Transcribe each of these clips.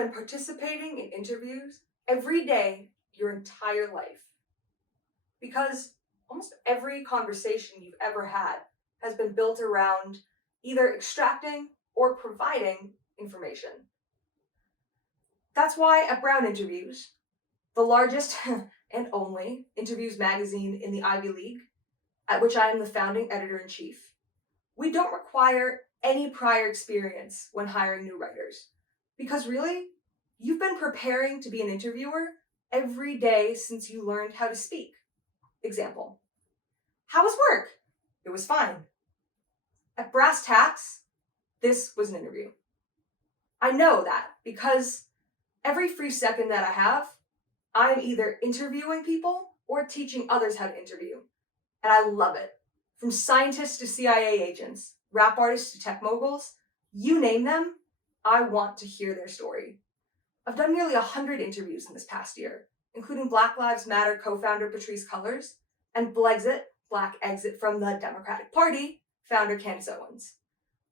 been participating in interviews every day your entire life? Because almost every conversation you've ever had has been built around either extracting or providing information. That's why at Brown Interviews, the largest and only interviews magazine in the Ivy League, at which I am the founding editor-in-chief, we don't require any prior experience when hiring new writers. Because really, you've been preparing to be an interviewer every day since you learned how to speak. Example: how was work? It was fine. At Brass Tacks, this was an interview. I know that because every free second that I have, I'm either interviewing people or teaching others how to interview. And I love it. From scientists to CIA agents, rap artists to tech moguls, you name them, I want to hear their story. I've done nearly 100 interviews in this past year, including Black Lives Matter co-founder Patrisse Cullors and Blexit, Black Exit from the Democratic Party, founder Candace Owens,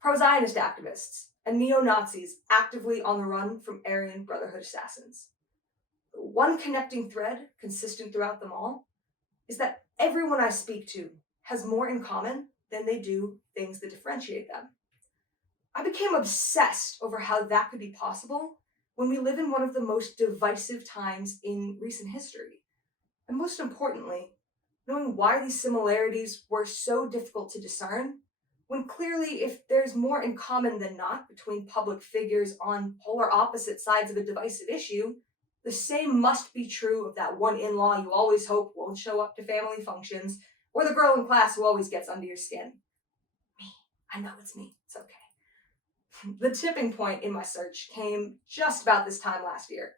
pro-Zionist activists, and neo-Nazis actively on the run from Aryan Brotherhood assassins. The one connecting thread consistent throughout them all is that everyone I speak to has more in common than they do things that differentiate them. I became obsessed over how that could be possible when we live in one of the most divisive times in recent history. And most importantly, knowing why these similarities were so difficult to discern, when clearly if there's more in common than not between public figures on polar opposite sides of a divisive issue, the same must be true of that one in-law you always hope won't show up to family functions, or the girl in class who always gets under your skin. Me. I know it's me. It's okay. The tipping point in my search came just about this time last year.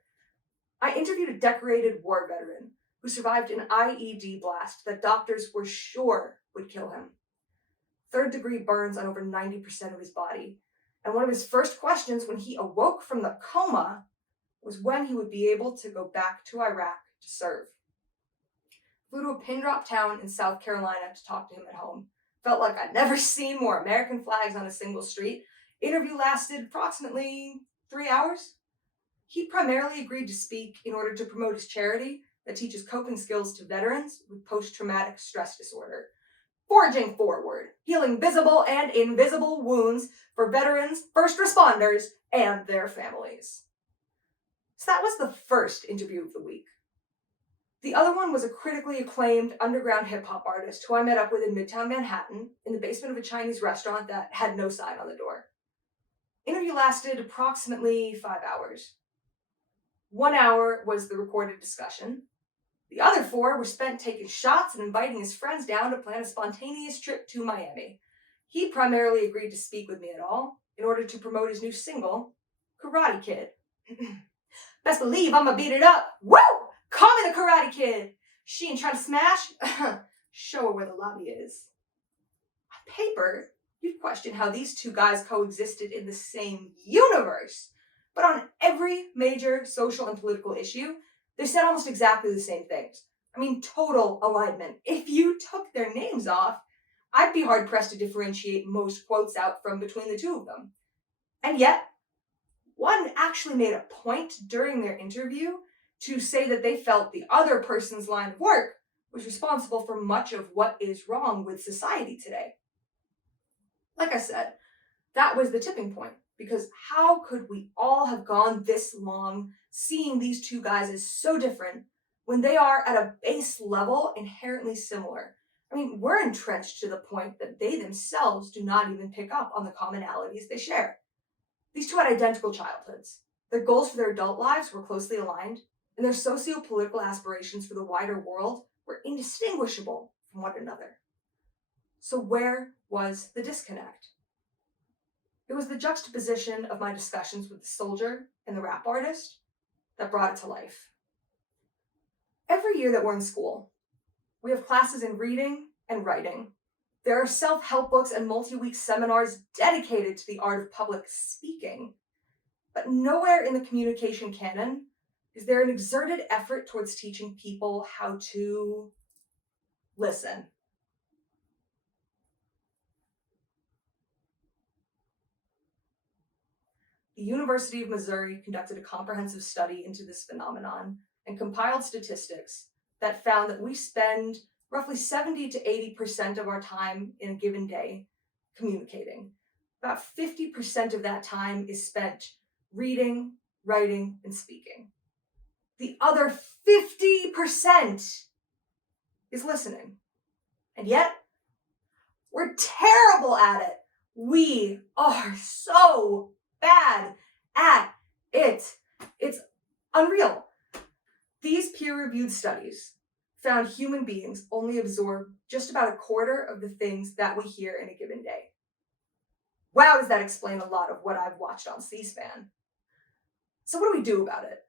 I interviewed a decorated war veteran who survived an IED blast that doctors were sure would kill him. Third-degree burns on over 90% of his body. And one of his first questions when he awoke from the coma was when he would be able to go back to Iraq to serve. Flew to a pin drop town in South Carolina to talk to him at home. Felt like I'd never seen more American flags on a single street. Interview lasted approximately 3 hours. He primarily agreed to speak in order to promote his charity that teaches coping skills to veterans with post-traumatic stress disorder. Forging Forward, healing visible and invisible wounds for veterans, first responders, and their families. So that was the first interview of the week. The other one was a critically acclaimed underground hip-hop artist who I met up with in Midtown Manhattan in the basement of a Chinese restaurant that had no sign on the door. Interview lasted approximately 5 hours. 1 hour was the recorded discussion. The other 4 were spent taking shots and inviting his friends down to plan a spontaneous trip to Miami. He primarily agreed to speak with me at all in order to promote his new single, Karate Kid. Best believe I'ma beat it up. Woo! Call me the Karate Kid. She ain't trying to smash? Show her where the lobby is. On paper, you'd question how these two guys coexisted in the same universe. But on every major social and political issue, they said almost exactly the same things. I mean, total alignment. If you took their names off, I'd be hard-pressed to differentiate most quotes out from between the two of them. And yet, one actually made a point during their interview to say that they felt the other person's line of work was responsible for much of what is wrong with society today. Like I said, that was the tipping point, because how could we all have gone this long seeing these two guys as so different when they are at a base level inherently similar? I mean, we're entrenched to the point that they themselves do not even pick up on the commonalities they share. These two had identical childhoods. Their goals for their adult lives were closely aligned, and their socio-political aspirations for the wider world were indistinguishable from one another. So where was the disconnect? It was the juxtaposition of my discussions with the soldier and the rap artist that brought it to life. Every year that we're in school, we have classes in reading and writing. There are self-help books and multi-week seminars dedicated to the art of public speaking. But nowhere in the communication canon is there an exerted effort towards teaching people how to listen. the University of Missouri conducted a comprehensive study into this phenomenon and compiled statistics that found that we spend roughly 70 to 80% of our time in a given day communicating. About 50% of that time is spent reading, writing, and speaking. The other 50% is listening. And yet, we're terrible at it. We are so bad at it. It's unreal. These peer-reviewed studies found human beings only absorb just about a quarter of the things that we hear in a given day. Wow, does that explain a lot of what I've watched on C-SPAN. So what do we do about it?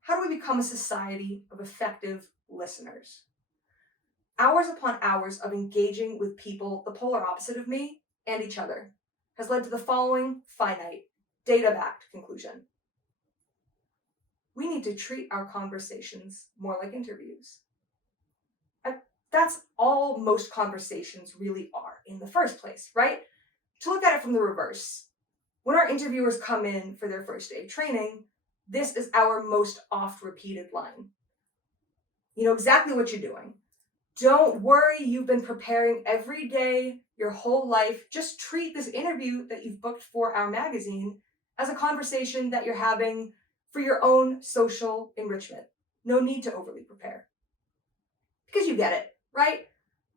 How do we become a society of effective listeners? Hours upon hours of engaging with people the polar opposite of me and each other has led to the following finite, data-backed conclusion. We need to treat our conversations more like interviews. That's all most conversations really are in the first place, right? To look at it from the reverse, when our interviewers come in for their first day of training, this is our most oft-repeated line. You know exactly what you're doing. Don't worry, you've been preparing every day, your whole life. Just treat this interview that you've booked for our magazine as a conversation that you're having for your own social enrichment. No need to overly prepare. Because you get it, right?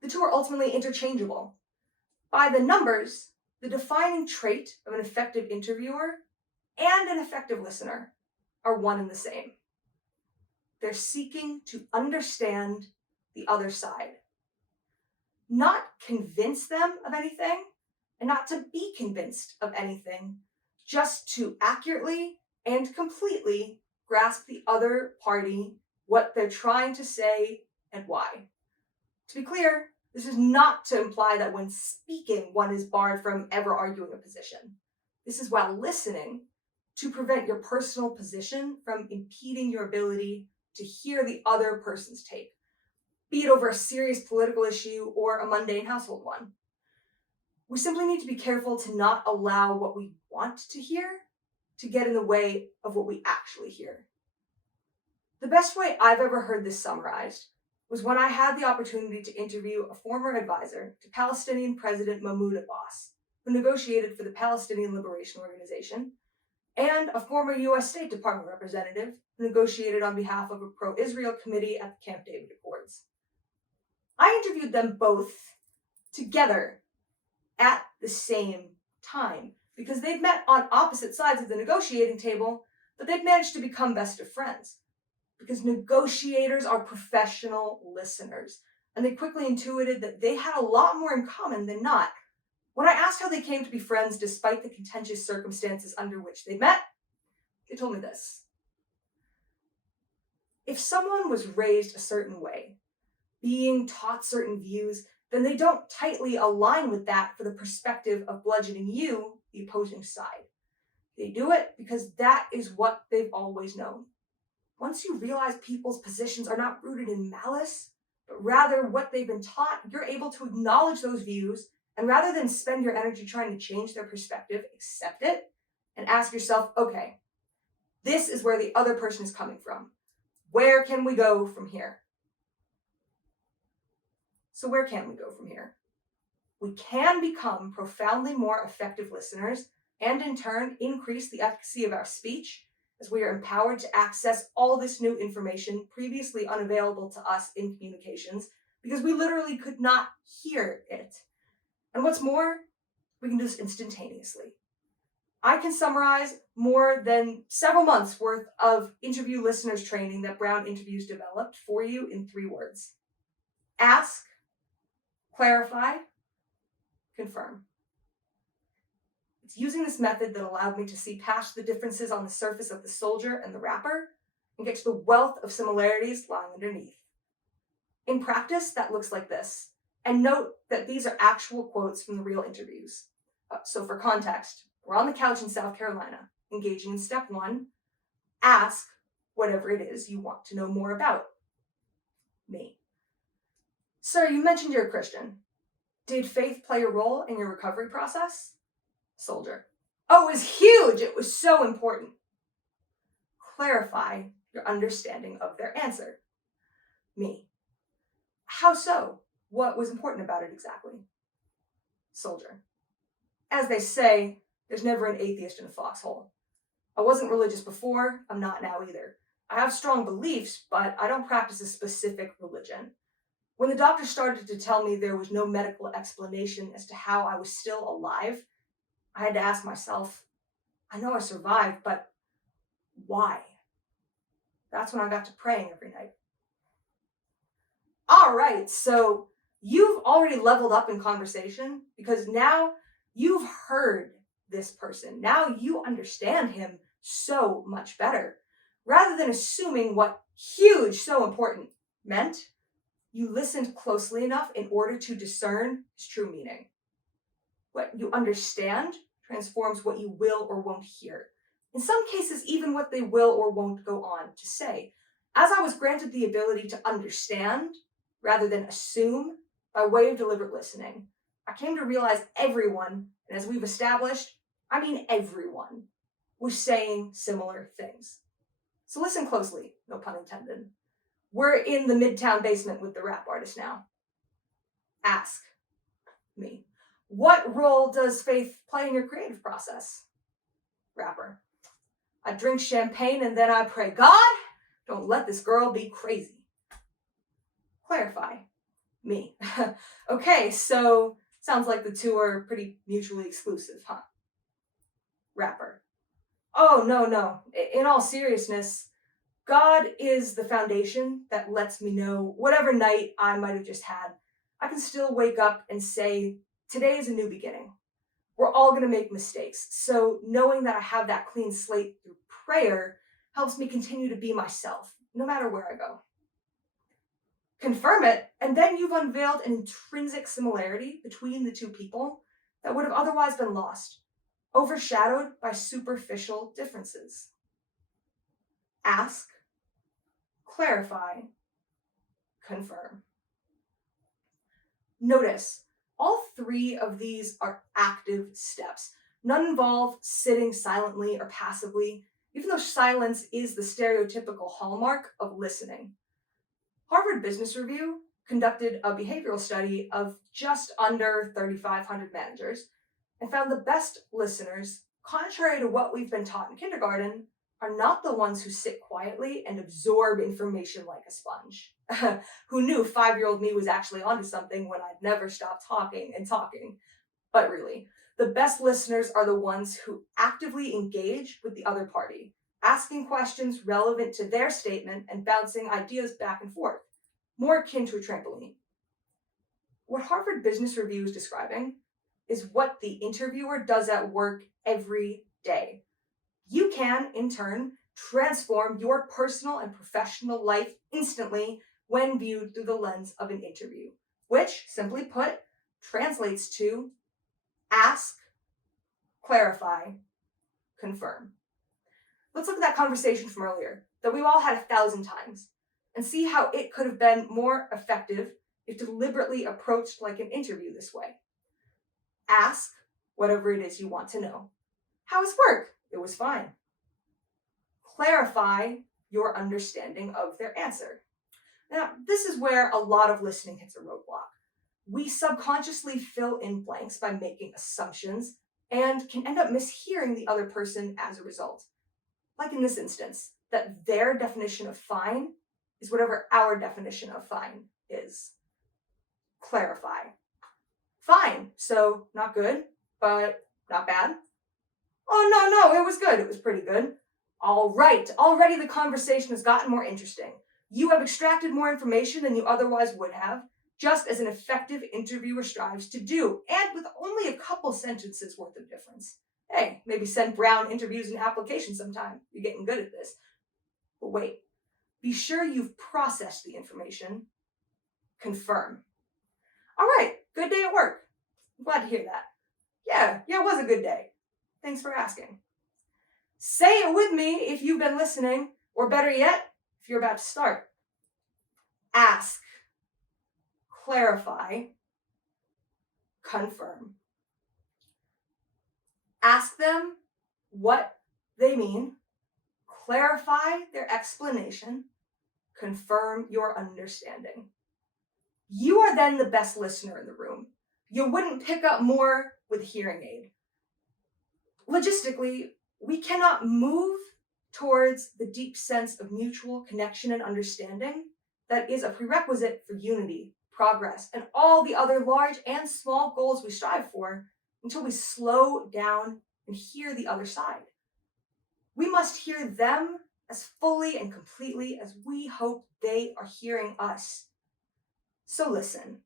The two are ultimately interchangeable. By the numbers, the defining trait of an effective interviewer and an effective listener are one and the same. They're seeking to understand the other side. Not convince them of anything, and not to be convinced of anything, just to accurately and completely grasp the other party, what they're trying to say, and why. To be clear, this is not to imply that when speaking, one is barred from ever arguing a position. This is while listening to prevent your personal position from impeding your ability to hear the other person's take, be it over a serious political issue or a mundane household one. We simply need to be careful to not allow what we want to hear to get in the way of what we actually hear. The best way I've ever heard this summarized was when I had the opportunity to interview a former advisor to Palestinian President Mahmoud Abbas, who negotiated for the Palestinian Liberation Organization, and a former U.S. State Department representative who negotiated on behalf of a pro-Israel committee at the Camp David Accords. I interviewed them both together at the same time because they'd met on opposite sides of the negotiating table, but they'd managed to become best of friends. Because negotiators are professional listeners, and they quickly intuited that they had a lot more in common than not. When I asked how they came to be friends despite the contentious circumstances under which they met, they told me this. If someone was raised a certain way, being taught certain views, then they don't tightly align with that for the perspective of bludgeoning you, the opposing side. They do it because that is what they've always known. Once you realize people's positions are not rooted in malice, but rather what they've been taught, you're able to acknowledge those views, and rather than spend your energy trying to change their perspective, accept it, and ask yourself, okay, this is where the other person is coming from. Where can we go from here? So where can we go from here? We can become profoundly more effective listeners and in turn increase the efficacy of our speech as we are empowered to access all this new information previously unavailable to us in communications because we literally could not hear it. And what's more, we can do this instantaneously. I can summarize more than several months worth of interview listeners training that Brown Interviews developed for you in 3 words. Ask, clarify, confirm. It's using this method that allowed me to see past the differences on the surface of the soldier and the rapper and get to the wealth of similarities lying underneath. In practice, that looks like this. And note that these are actual quotes from the real interviews. So for context, we're on the couch in South Carolina, engaging in step 1, ask whatever it is you want to know more about. Me. Sir, you mentioned you're a Christian. Did faith play a role in your recovery process? Soldier. Oh, it was huge. It was so important. Clarify your understanding of their answer. Me. How so? What was important about it exactly? Soldier. As they say, there's never an atheist in a foxhole. I wasn't religious before, I'm not now either. I have strong beliefs, but I don't practice a specific religion. When the doctor started to tell me there was no medical explanation as to how I was still alive, I had to ask myself, I know I survived, but why? That's when I got to praying every night. All right, so you've already leveled up in conversation because now you've heard this person. Now you understand him so much better. Rather than assuming what huge, so important meant, you listened closely enough in order to discern his true meaning. What you understand transforms what you will or won't hear. In some cases, even what they will or won't go on to say. As I was granted the ability to understand rather than assume by way of deliberate listening, I came to realize everyone, and as we've established, I mean everyone, was saying similar things. So listen closely, no pun intended. We're in the Midtown basement with the rap artist now. Ask me, what role does faith play in your creative process? Rapper. I drink champagne and then I pray, God, don't let this girl be crazy. Clarify. Me. Okay, so sounds like the two are pretty mutually exclusive, huh? Rapper. Oh, no. In all seriousness, God is the foundation that lets me know whatever night I might have just had, I can still wake up and say, today is a new beginning. We're all going to make mistakes. So knowing that I have that clean slate through prayer helps me continue to be myself, no matter where I go. Confirm it, and then you've unveiled an intrinsic similarity between the two people that would have otherwise been lost, overshadowed by superficial differences. Ask, clarify, confirm. Notice, all three of these are active steps. None involve sitting silently or passively, even though silence is the stereotypical hallmark of listening. Harvard Business Review conducted a behavioral study of just under 3,500 managers and found the best listeners, contrary to what we've been taught in kindergarten, are not the ones who sit quietly and absorb information like a sponge. Who knew 5-year-old me was actually onto something when I'd never stopped talking and talking. But really, the best listeners are the ones who actively engage with the other party, asking questions relevant to their statement and bouncing ideas back and forth, more akin to a trampoline. What Harvard Business Review is describing is what the interviewer does at work every day. You can, in turn, transform your personal and professional life instantly when viewed through the lens of an interview, which, simply put, translates to ask, clarify, confirm. Let's look at that conversation from earlier that we've all had 1,000 times and see how it could have been more effective if deliberately approached like an interview this way. Ask whatever it is you want to know. How was work? It was fine. Clarify your understanding of their answer. Now, this is where a lot of listening hits a roadblock. We subconsciously fill in blanks by making assumptions and can end up mishearing the other person as a result. Like in this instance, that their definition of fine is whatever our definition of fine is. Clarify. Fine, so not good, but not bad. Oh, no, it was good. It was pretty good. All right, already the conversation has gotten more interesting. You have extracted more information than you otherwise would have, just as an effective interviewer strives to do, and with only a couple sentences worth of difference. Hey, maybe send Brown interviews and applications sometime. You're getting good at this. But wait, be sure you've processed the information. Confirm. All right, good day at work. I'm glad to hear that. Yeah, it was a good day. Thanks for asking. Say it with me if you've been listening, or better yet, if you're about to start. Ask, clarify, confirm. Ask them what they mean, clarify their explanation, confirm your understanding. You are then the best listener in the room. You wouldn't pick up more with a hearing aid. Logistically, we cannot move towards the deep sense of mutual connection and understanding that is a prerequisite for unity, progress, and all the other large and small goals we strive for until we slow down and hear the other side. We must hear them as fully and completely as we hope they are hearing us. So listen,